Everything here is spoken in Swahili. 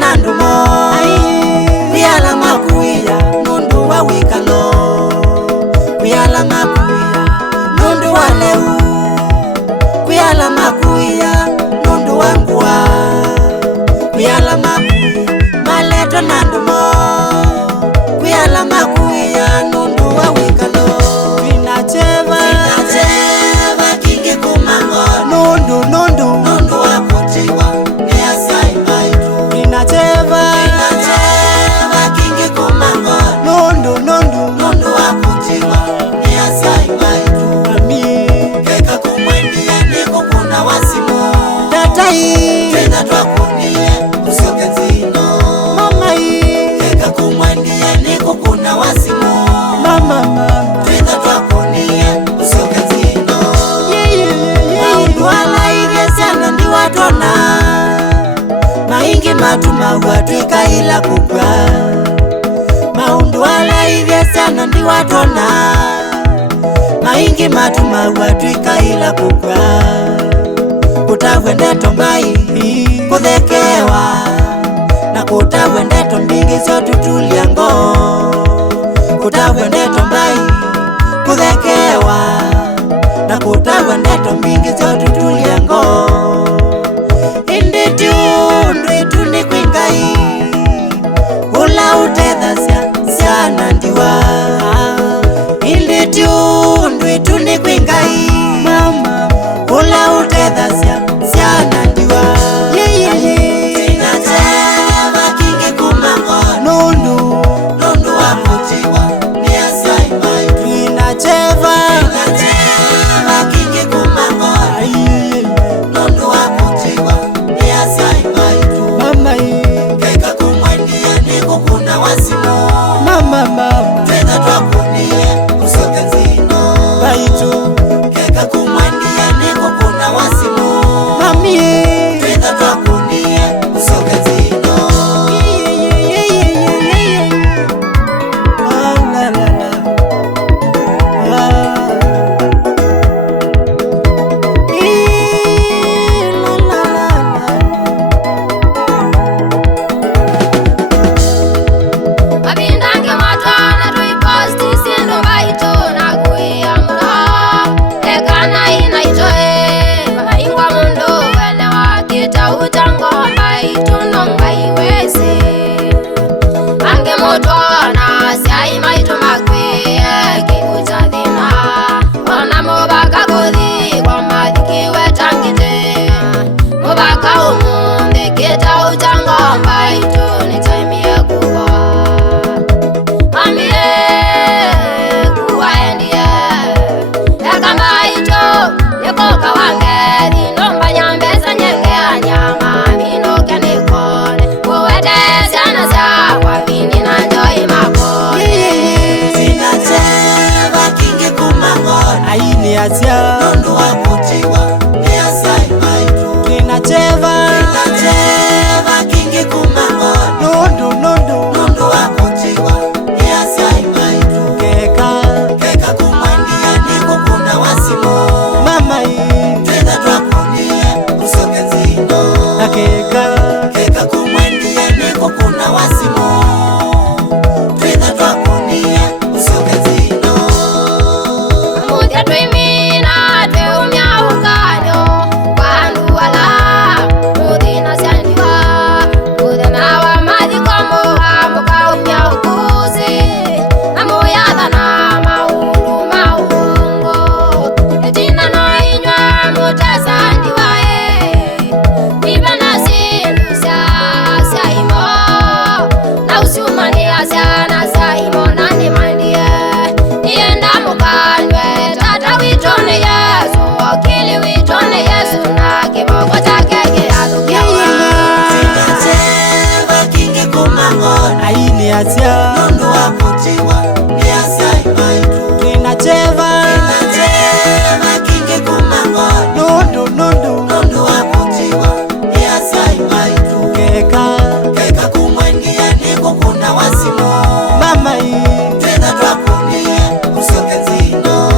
nandumo kuyala makuya nundu wa wikalo kuyala makuya nundu wa leu kuyala makuya nundu wa ngua kuyala makuya maleto nandumo kuyala makuya nundu wa wikalo vinacheva kingi kumango nundu wa kutiwa kingi kumango nundu wa kutiwa ni asai maitu keka kumwendia niko kuna wasimu tatai kenda twakunie usioke nzino keka kumwendia niko kuna wasimu kenda twakunie usioke nzino maundu ala igesiana ndi watona maingi matuma watwika ila kukwa maundu ala igesiana ndi watona maingi matuma watwika ila kukwa kutawendeto mai kuthekewa na kutawendeto mbingi sio tutulia ngo kutawendeto mai kuthekewa na kutawendeto mbingi sio tutulia ngo inditu ndwitu ni kwingai ula utethasya syana ndiwa inditu ndwitu ni kwingai ula utethasya syana ndiwa tinacheva kingi kumango nundu wa kutiwa ni asai maitu tinacheva kingi kumango nundu wa kutiwa ni asai maitu keka kumwendia niko kuna wasimu tena twakunie usoke nzino baitu keka kumwendia niko kuna wasimu tena twakunie usoke nzino nundu wa kutiwa ni asai maitu tinacheva kingi kumango nundu wa kutiwa ni asai maitu keka kumwendia niko kuna wasimu tena twakunie usoke nzino keka kumwendia niko kuna wasimu tena twakunie usoke nzino nundu wa kutiwa ni asai maitu tinacheva kingi kumango nundu wa kutiwa ni asai maitu keka kumwendia niko kuna wasimu tena twakunie usoke nzino